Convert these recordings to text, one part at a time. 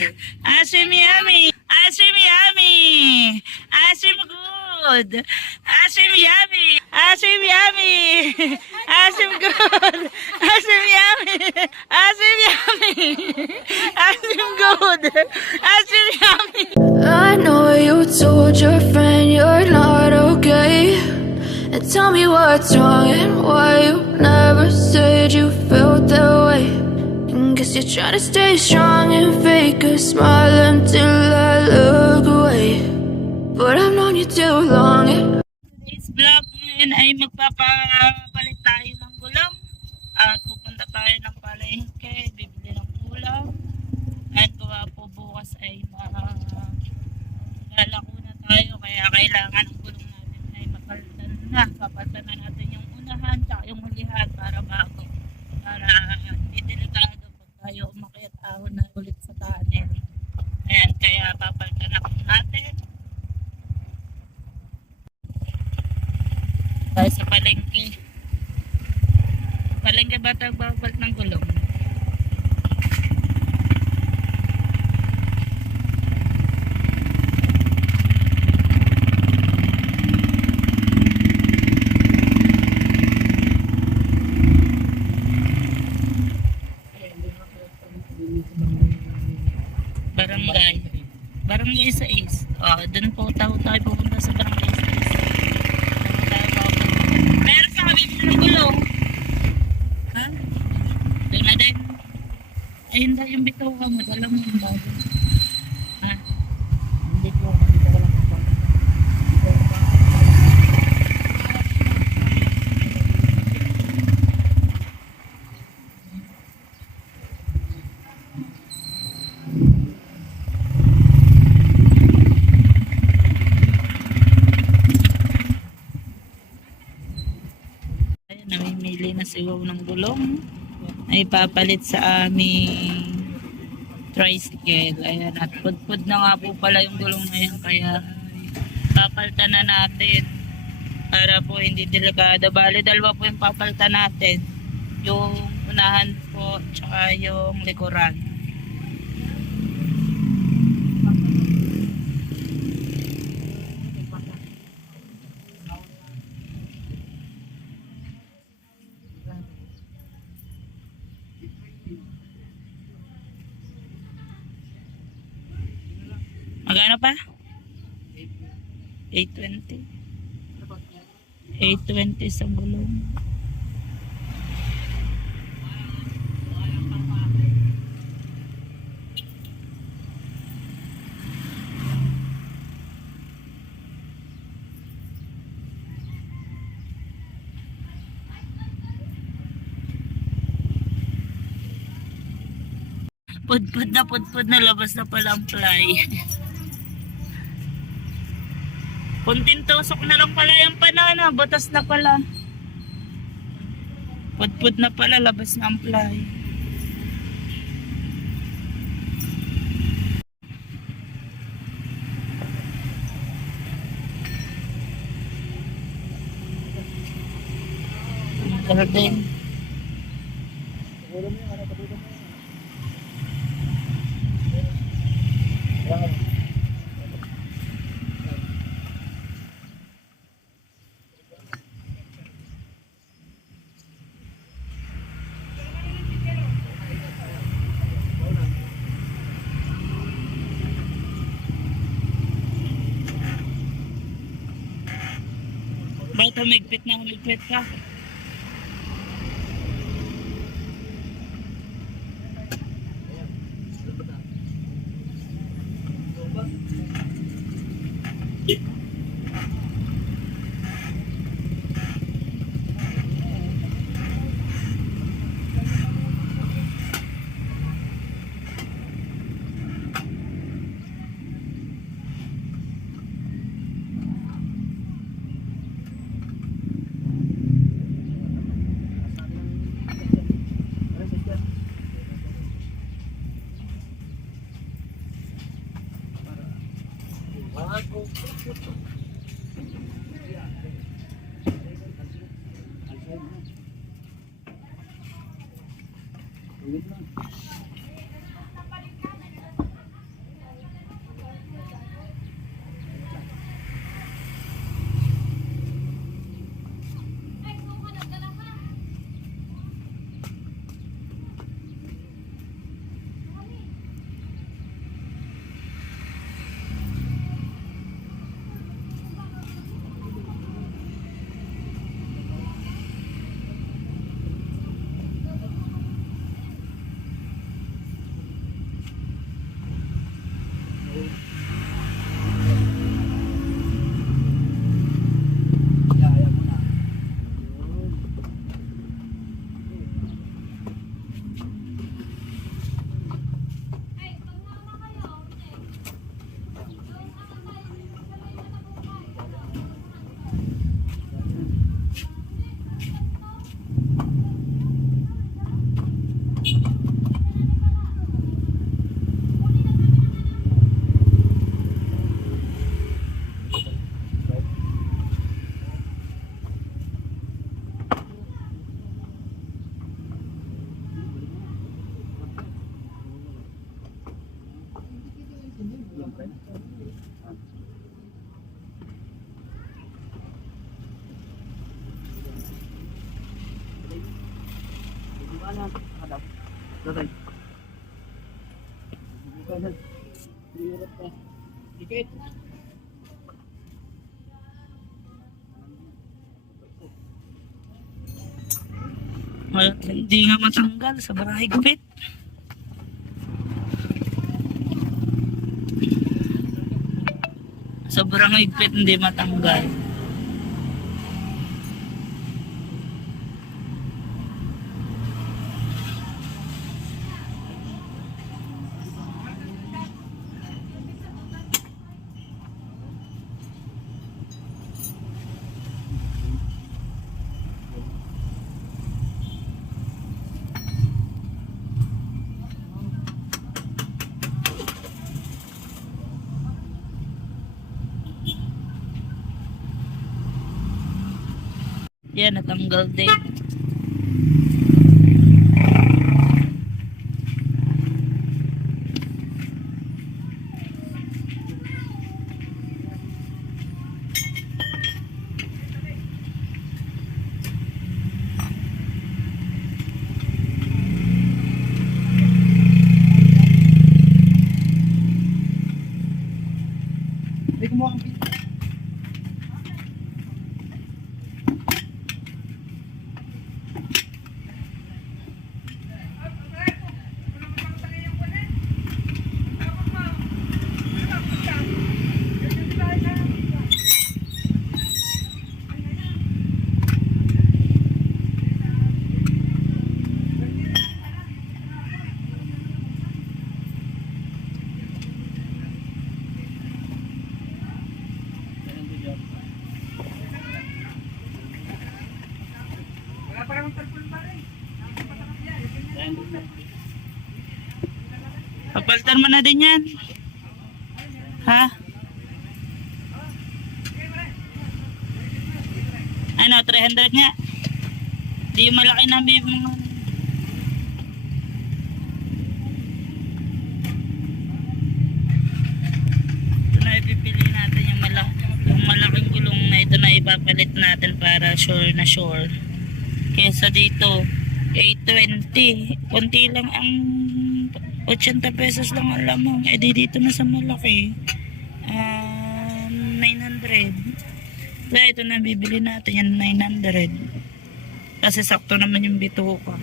Ice cream yummy. Ice cream yummy. Ice cream good. Ice cream yummy. Ice cream yummy. Ice cream good. Ice cream yummy. Ice cream yummy. Ice cream good. Ice cream yummy. I know you told your friend you're not okay, and tell me what's wrong and why you never said you felt that way. And guess you're trying to stay strong and fake a smile until I look away, but I've known you too long. Today's vlog ngayon ay magpapapalit tayo ng gulong at pupunta tayo ng palengke, bibili ng ulam. At po bukas ay lalako na tayo, kaya kailangan ng gulong natin ay mapalitan na. Papalitan na natin yung unahan at yung hulihan para bago, para hindi delikado pag tayo umakyat ahon na ulit sa tunnel. Ayan, kaya papalitan na natin tayo sa palengke. Palengke ba tayo babalit ng gulong? Barangay sa is. Doon po tayo pupunta sa barangay sa is. Meron sa kami ng gulong. Ha? Doon na din. Ay, hindi yung bitaw ka mo. Dala mo yung bago. Ha? Hindi ko. Dito ko lang ako. Namimili na si Wow ng gulong ay papalit sa aming tricycle. Ayan, at pudpud na nga po pala yung gulong na yan, kaya papalitan na natin para po hindi delikado. Bali, dalawa po yung papalitan natin, yung unahan po tsaka yung likuran. Magkano pa? 820. 820 sa gulong. Pudpud na labas na pala ang fly. Kunting tusok na lang pala yung panana, butas na pala. Pudpud na pala, labas na ang fly. Garden. Bakit humigpit na humigpit ka? Well, hindi nga matanggal, sobrang higpit. Sobrang higpit, hindi matanggal. Yan, natanggal din. Papalitan mo na din yan. Ha? Ano, 300 nga. Di yung malaki na baby mo. Ito na ipipili natin yung malaking gulong na ito na ipapalit natin para sure na sure. Kesa dito, 820. Kunti lang ang 80 pesos lang ang lamang. Eh di dito na sa malaki. 900. Kaya ito na bibili natin yan 900. Kasi sakto naman yung bituka.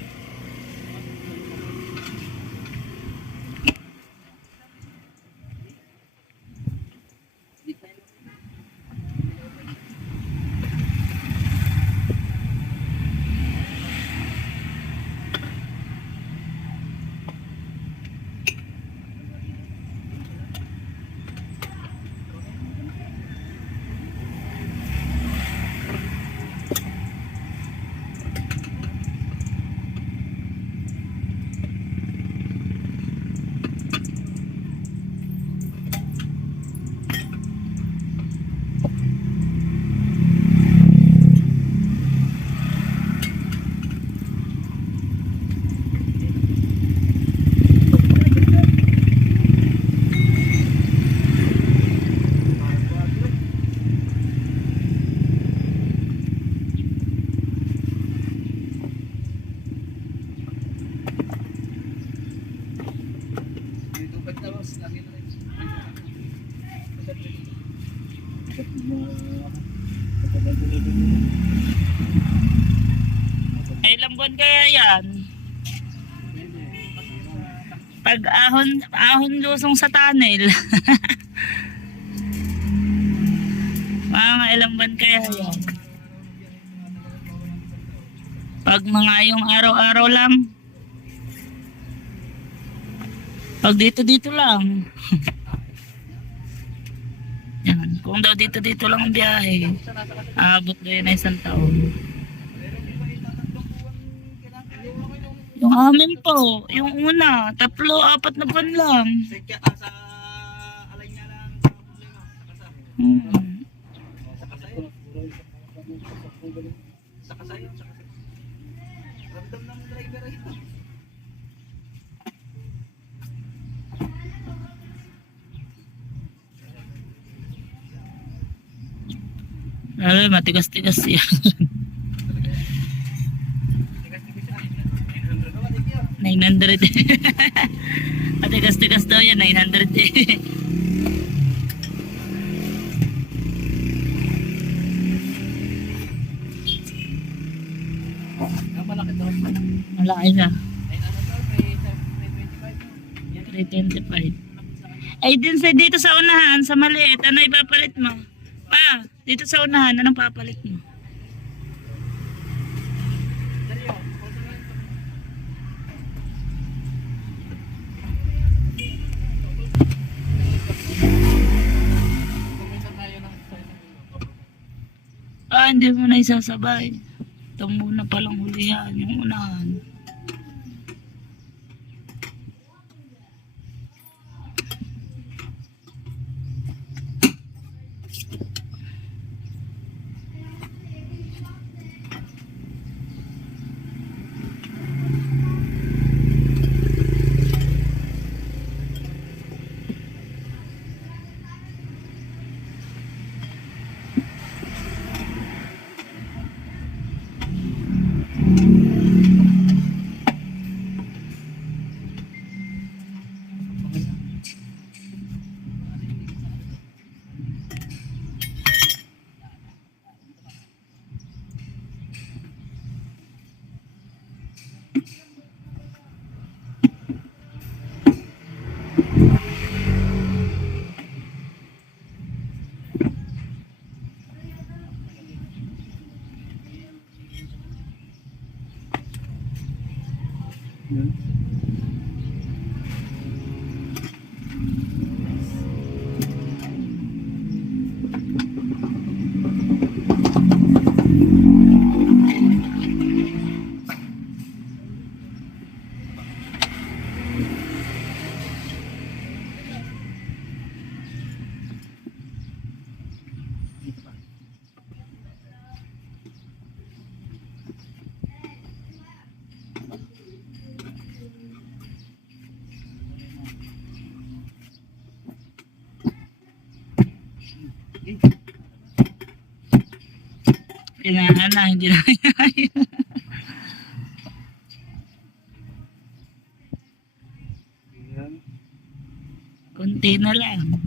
Ilang buwan kaya yan? Pag ahon lusong sa tunnel. Mga ilang buwan kaya yan? Pag mga yung araw-araw lang. Pag dito lang. Yan. Kung daw dito lang ang biyahe, aabot daw yun na 1 taon. Yung amin po, yung una, 3-4 na buwan lang. Ay, matigas-tigas yan. 900. Matigas-tigas daw yan, 900 eh. Malaki na. 325. Ay, dito sa unahan, sa maliit, ano ipapalit mo? Pa, dito sa unahan, anong papalit mo? Ah, hindi mo na isasabay. Ito muna palang hulihan, yung unahan. Kailangan na, hindi na kaya. Kunti na lang.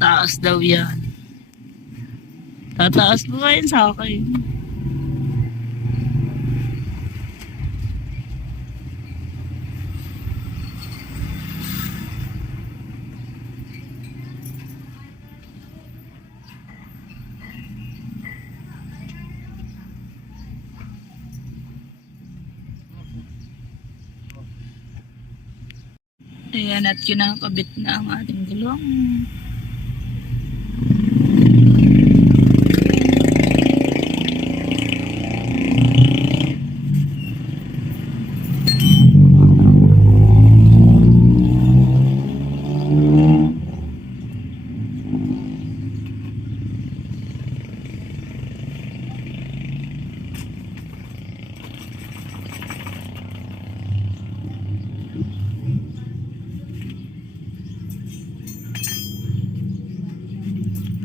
Taas daw yan. Tataas mo kayo sa akin. Ayan, at kinakabit na ang ating gulong.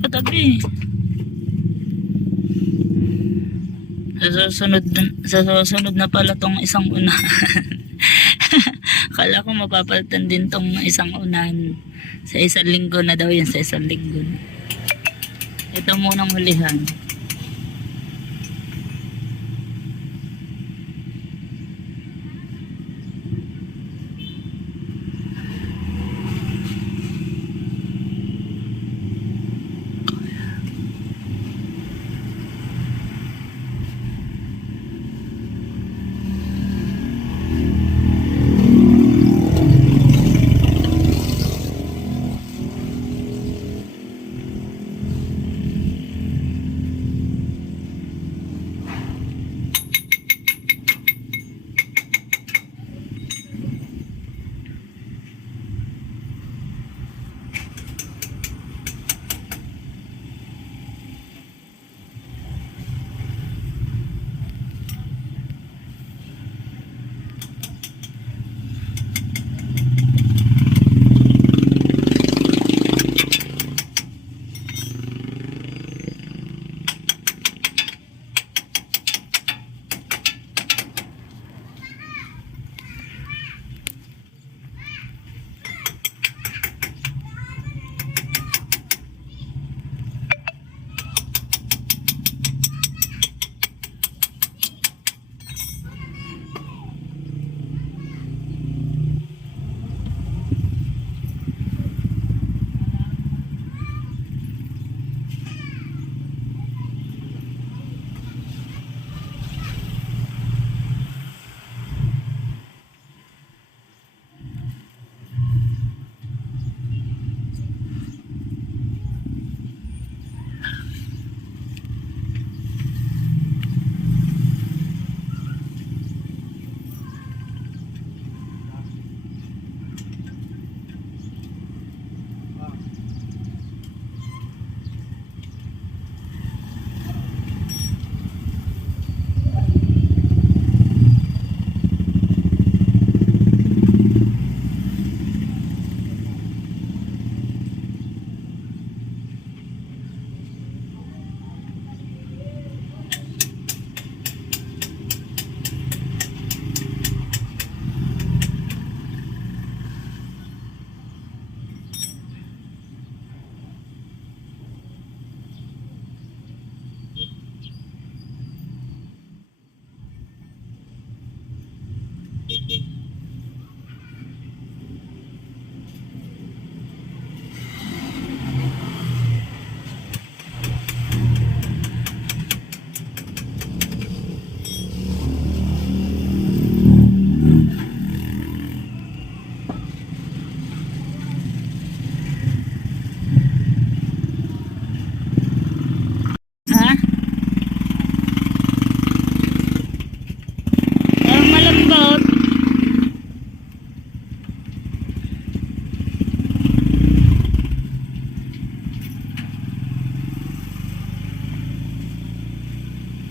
Katabi. Sa susunod na pala tong isang unahan. Akala ko mapapalitan din tong isang unahan. Sa isang linggo na daw yan, sa isang linggo. Ito munang hulihan.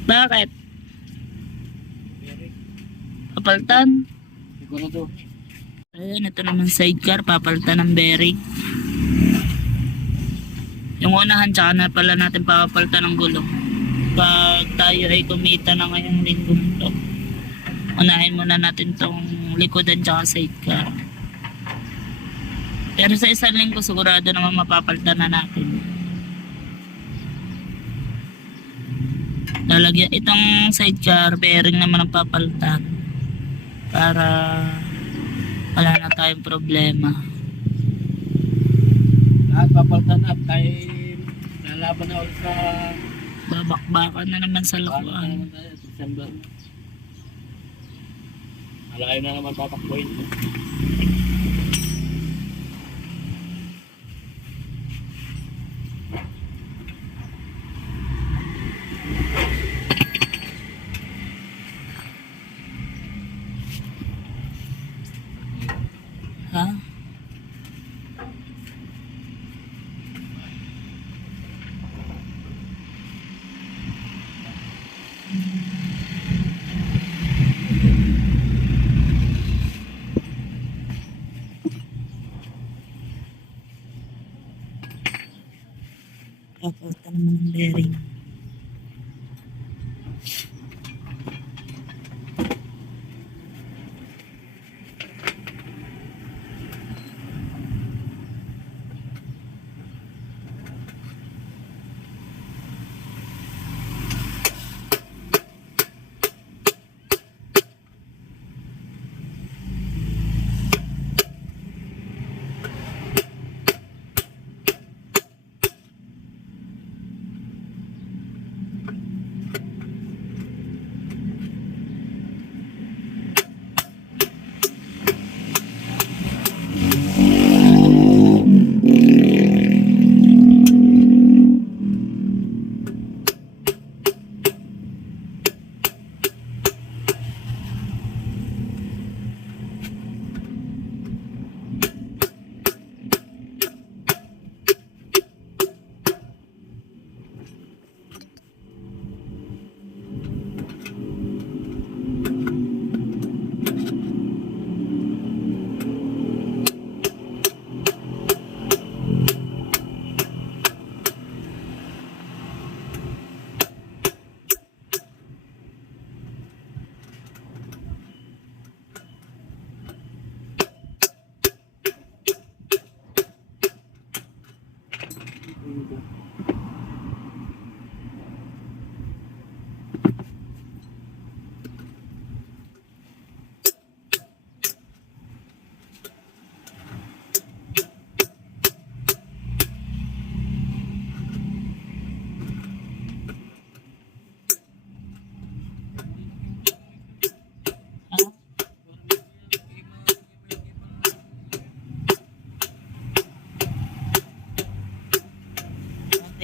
Bakit? Papaltan? Siguro to. Ayan, ito naman sidecar, papalitan ng bearing. Yung unahan, tsaka na pala natin papalitan ng gulong. Pag tayo ay kumita na ngayong linggong to, unahin muna natin tong likodan tsaka sidecar. Pero sa isang linggo, sigurado naman mapapalitan na natin. Lalagyan itong sidecar, bearing naman ang papalitan. Para wala na tayong problema. Lahat papalitan na. Tayo lalaban na ulit sa Babakbakan na naman sa ano na lakuan. naman tayo. December na. Malayo na naman tatakboyin. Ha? Papalitan naman ng bearing.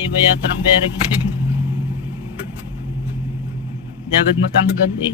Iba yata ng bearing ito. Hindi agad matanggal eh.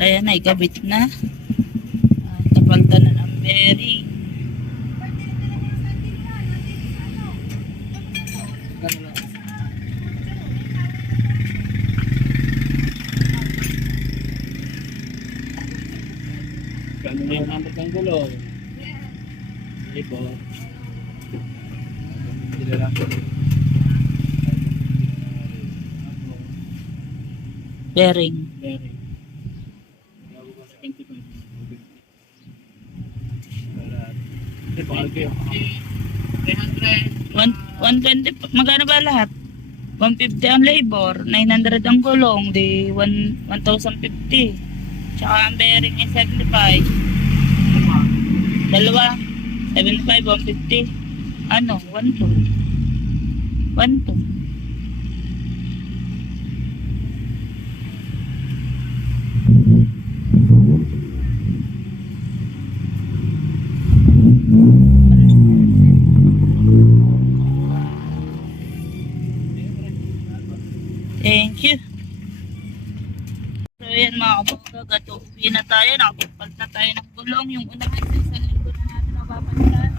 Ayan na, ikabit na. Napaltan na ng bearing. Kano na yung hamot ng gulo. Hindi po. Hindi lang. Bearing. Bearing. 25. Hindi po, algo yung 300. 120, magkano ba lahat? 150 ang labor, 900 ang gulong, di 1,050. Tsaka ang bearing ay 75. Dalawa, 75, 150. Ano, 1,2. 1,2. Thank you. So yan mga kabagag, uuwi na tayo, nakapagpal na tayo ng gulong. Yung unahan sa isang linggo na natin napapalitan.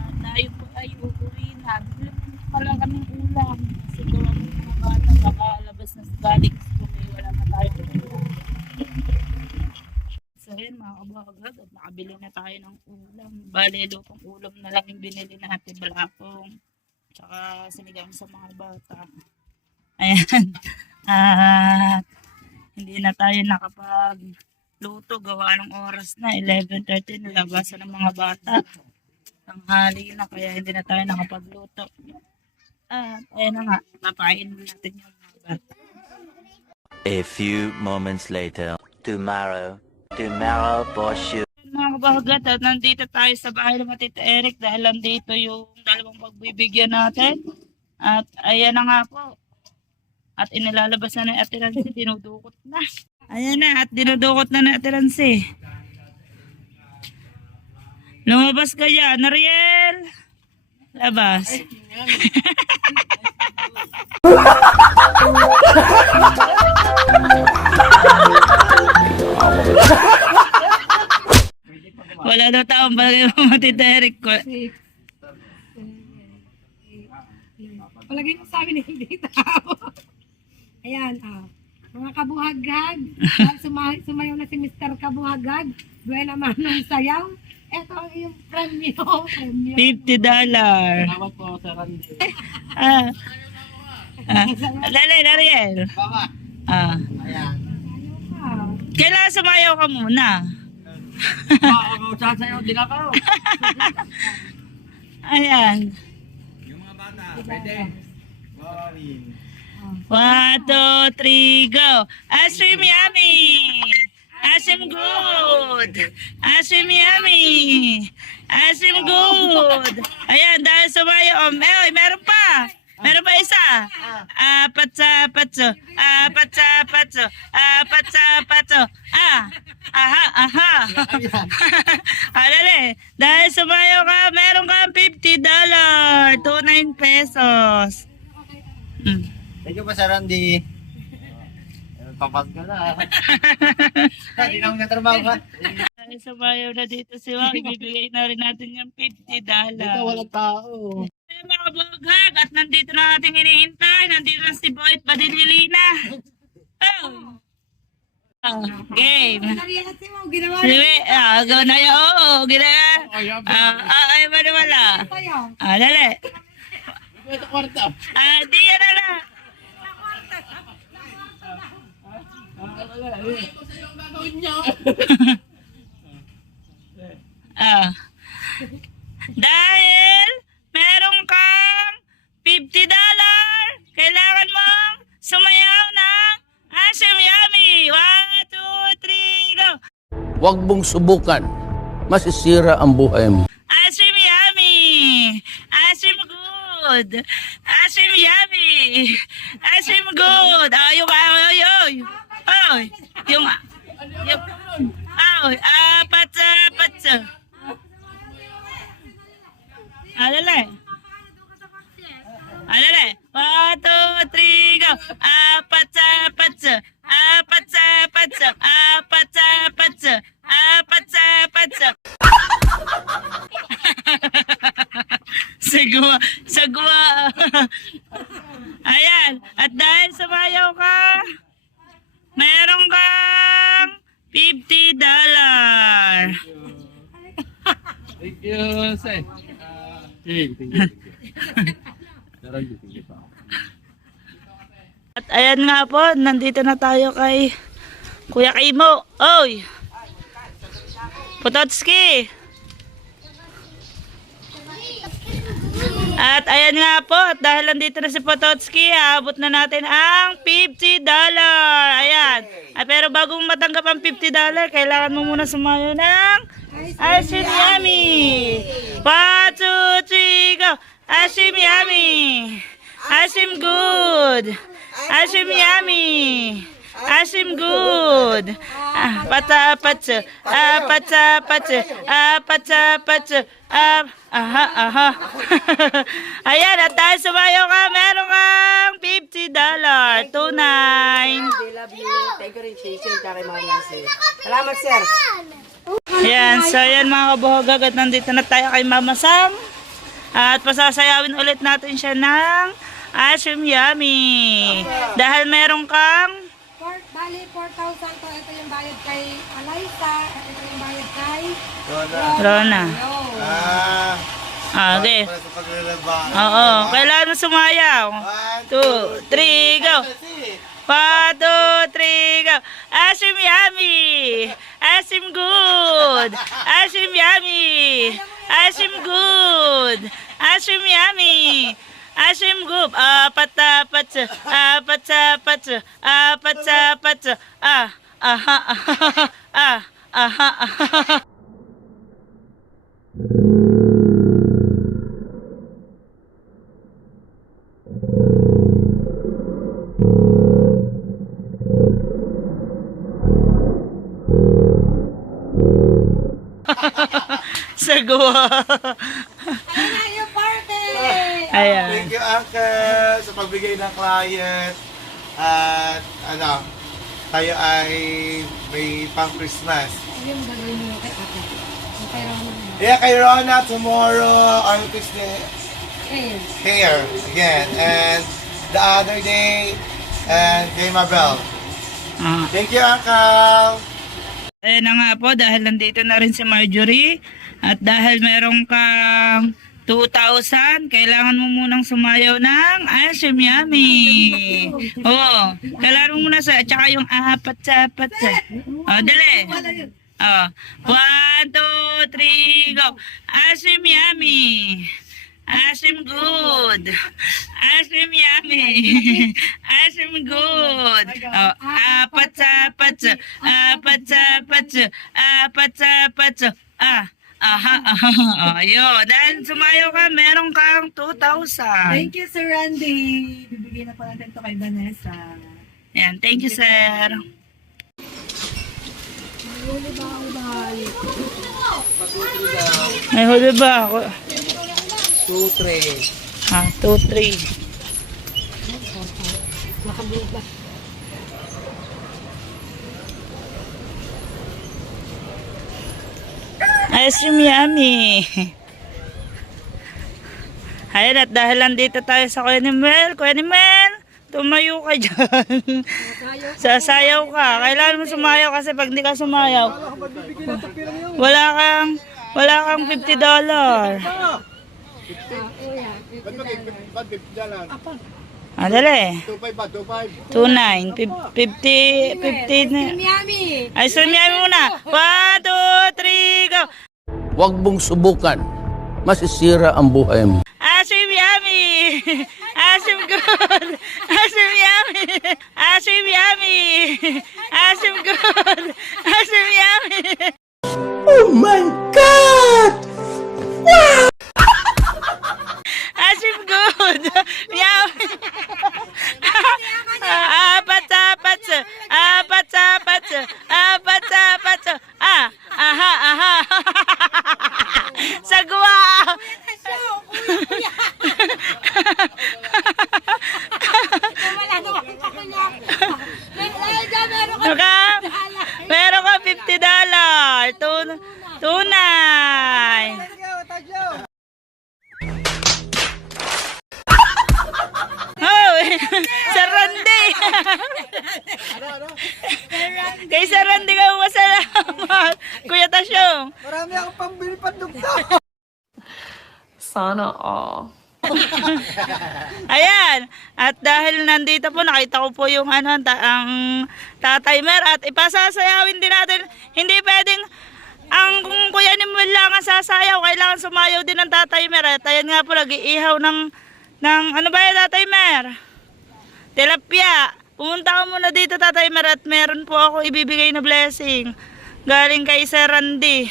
At tayo po ay uuwi na. Biglang pala kaming ulam. Kasi gawa ng mga bata, baka labas na sa galing school, eh, wala na tayo ulam. So yan mga kabagag, at nakabili na tayo ng ulam. Bale, lupang ulam na lang yung binili natin, balakong. Tsaka sinigang sa mga bata. Ayan. At hindi na tayo nakapagluto. Gawa ng oras na. 11:30 nalabasan ng mga bata. Tanghali na. Kaya hindi na tayo nakapagluto. At ayan na nga. Papain natin yung mga bata. A few moments later. Tomorrow for sure. Mga kabahagat, at nandito tayo sa bahay ng Tita Eric dahil nandito yung dalawang pagbibigyan natin. At ayan na nga po. At inilalabas na ng Ate Rancy, dinudukot na. Ayan na, at dinudukot na ng Ate Rancy. Lumabas ka dyan, Nariel! Labas. Wala daw taong bagay mo Tita Eric ko. Palagay mo sa amin hindi tao. Ayan, mga kabuhagag. Sumayaw na si Mr. Kabuhagag. Buwan naman ng sayaw. Ito ang iyong premyo. $50. Salamat po sa Randy. Dali, Nariel. Ayan. Kailangan sumayaw ka muna. Ako sasayaw din ako. Ayan. Yung mga bata, pwede. Boring. 1, 2, 3, go! Ice cream yummy! Ice cream good! Ice cream yummy! Ice cream good! Ayan, dahil sumayo. Meron pa! Meron pa isa! Apat sa patso! Apat sa patso! Apat sa patso! Aha! Dali! Dahil sumayo ka, meron kang $50! 29 pesos! Thank you po sa Randy. Papas ka na. Hindi na akong natrabaho ka. Dahil sumayaw na dito si Wang, ibibigay na rin natin yung $50. Dito walang tao. Ay, mga kabughag, at nandito na natin hinihintay. Nandito na si Boyd Padinilina. Game. Nariyati mo, ginawa Sige, go na yun. Oo, ginawa. Ay, wala. tayo. Dali. Ito kwarta. Di yan na lang. Dahil meron kang $50, kailangan mong sumayaw ng Asam Yummy. 1, 2, 3, go! Huwag mong subukan. Masisira ang buhay mo. Asam Yummy! Asam good! Asam Yummy! Asam good! Yung apat sa patso. Alala. 1, 2, 3, go! Apat sa patso. Apat sa patso. Sagwa. Sagwa. Ayan. At dahil sumayaw ka, meron kang $50. Thank you, sir. At ayan nga po, nandito na tayo kay Kuya Kimo. Oy! Pototski! At ayan nga po, at dahil nandito na si Pototski, aabot na natin ang $50. Ayan. At pero bago mo matanggap ang $50, kailangan mo muna sumayo ng Ice Cream Yummy. 1, 2, 3, go! Ice Cream Yummy. Ice Cream good. Ice Cream Yummy. Ice Cream good. Pata, pata, pata, pata, pata, pata, aha, aha. Ayan, at dahil sumayo ka, meron kang $50. 2-9. Love you. Thank you rin, Shay. Kay Mama Nancy. Salamat, sir. Ayan, so ayan mga kabuhagag, at nandito na tayo kay Mama Sam. At pasasayawin ulit natin siya ng Ice Cream Yummy. Dahil meron kang Bali, 4,000 to. Ito yung bayad kay Alaysa. At ito yung bayad kay Rona. Ah, Okay. para sa paglalaba. Oo, kailangan mo sumayaw. 2, 3, go. 1, 2, 3, go. Ice Cream Yummy. Ice Cream good. Ice Cream Yummy. Ice Cream good. Ice Cream Yummy. Ice Cream good. Pata, pata, pata, pata, pata, pata, aha, aha, aha. Sagwa. Ayan na yung party! Ayan. Thank you, Uncle, sa pagbigay ng client. At ano, tayo ay may pang Christmas. Yung gagawin mo kay ate. Yung kay Rona. Yeah, kay Rona, tomorrow, artist hair again. And the other day, and kay Mabel. Thank you, Uncle. Ayan na nga po, dahil nandito na rin si Marjorie. At dahil meron kang 2,000, kailangan mo munang sumayaw ng Ice Cream Yummy. Oo, kailangan mo muna sa, tsaka yung apat-sapat. Dali. 1, 2, 3, go. Ice Cream Yummy. Ice Cream good. Ice Cream Yummy. Ice Cream good. Apat-sapat. Apat-sapat. Apat-sapat. Aha, aha. Ayun. Dahil sumayo ka, meron kang 2,000. Thank you, Sir Randy. Bibigyan na po natin ito kay Vanessa. Yan, thank you, sir. Huli ba ako bahali? May huli ba ako? 2, 3. 2, 3. Makabuba. Ice Cream Yummy. Ayan, at dahil nandito tayo sa Kuya Nimel, tumayo ka dyan. Sasayaw ka. Kailangan mo sumayaw kasi pag hindi ka sumayaw, wala kang $50. Dali. 2,9. 50 na. Yummy! Ay, Yummy muna. 1, 2, 3, go. Huwag mong subukan. Masisira ang buhay mo. Ice Cream Yummy! Ice Cream good! Ice Cream Yummy! Ice Cream Yummy! Ice Cream good! Ice Cream Yummy! Oh my God! Ice Cream good! Yummy! Apat-sapat! Apat-sapat! Apat-sapat! Aha, aha! Sagwa! Meron ka $50. 2-9. Sana all. Ayan. At dahil nandito po, nakita ko po yung ang Tatay Mer at ipasasayawin din natin. Hindi pwedeng ang kung Kuya Nimwel lang ang sasayaw, kailangan sumayaw din ng Tatay Mer. At ayan nga po, nag-iihaw ng ano ba yun, Tatay Mer? Tilapia. Pumunta ka muna dito, Tatay Mer, at meron po ako ibibigay na blessing. Galing kay Sir Randy.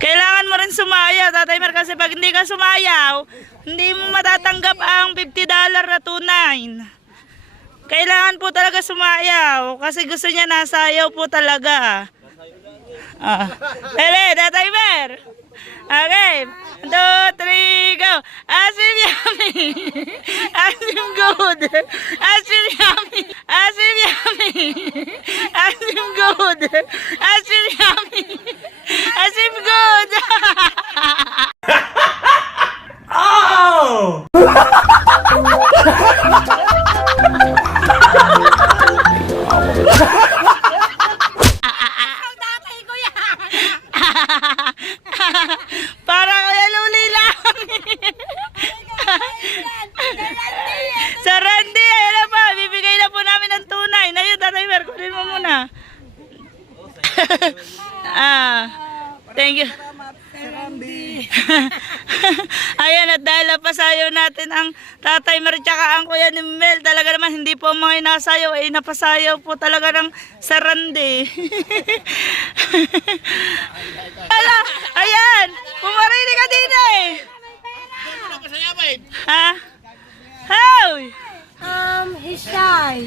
Kailangan mo rin sumayaw, Tatay Mer, kasi pag hindi ka sumayaw, hindi mo matatanggap ang $50 na tunay. Kailangan po talaga sumayaw, kasi gusto niya nasayaw po talaga. Tatay Mer. Okay, 1, 2, 3, go! Asim yummy! Asim good! Asim yummy! Asim yummy! Asim good! Asim yummy! Asim good! Oh! Parang kaya luli lang. Sa Randy, ayun na pa. Bibigay na po namin ng tunay. Na yun, Tatay Mer, kunin mo muna. Thank you. Ayan, at dahil napasayaw natin ang Tatay Mer tsaka ang Kuya Nimwel, talaga naman hindi po mga inasayaw, ay napasayaw po talaga ng sarande. Ala, ayan, pumarinig ka din eh. Ha? Hoy! Ishay.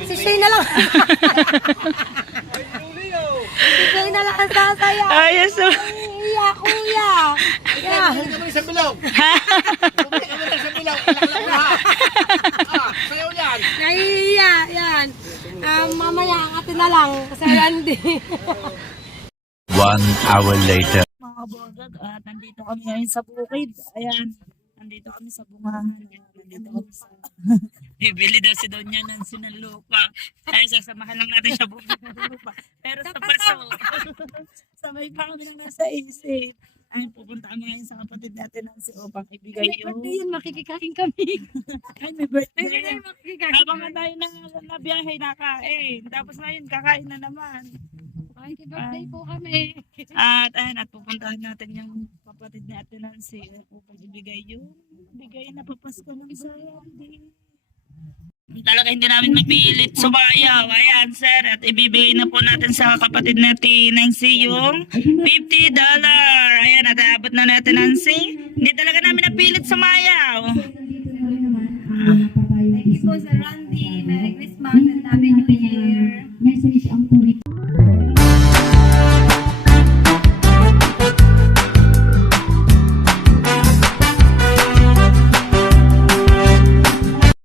Si Shay na lang. Si Shay na lang ang sasayaw. Ayos mo. Iya, kuya. Yan. Sa bilog! Nahihiya, yan. Mamaya, ate na lang. Kasi Randy. 1 hour later. Mga bogag, at nandito kami ngayon sa bukid. Ayan, nandito kami sa bungahan. Nandito kami sa... Bibili daw si Donya ng sinalupa. Ay, sasamahan lang natin siya bumili ng lupa. Pero sa paso, sabay pa kami nang nasa isip. Ay, pupunta kami ngayon sa kapatid natin ng si Opang ibigay May yung... birthday yun, makikikain kami. Ay, may birthday May na. makikikain Habang nga tayo na biyahe, nakain. Tapos ngayon, kakain na naman. Happy birthday po kami. At ayun, at pupuntahan natin yung kapatid ni Ate Nancy upang ibigay yung bigay na papasko ng Sandy. Talaga hindi namin mapilit sumayaw. Ayan, sir. At ibibigay na po natin sa kapatid natin Nancy yung $50. Ayan, at abot na natin Nancy. Hindi talaga namin napilit sumayaw. Thank you po, Sir Randy. Merry Christmas and Happy New Year.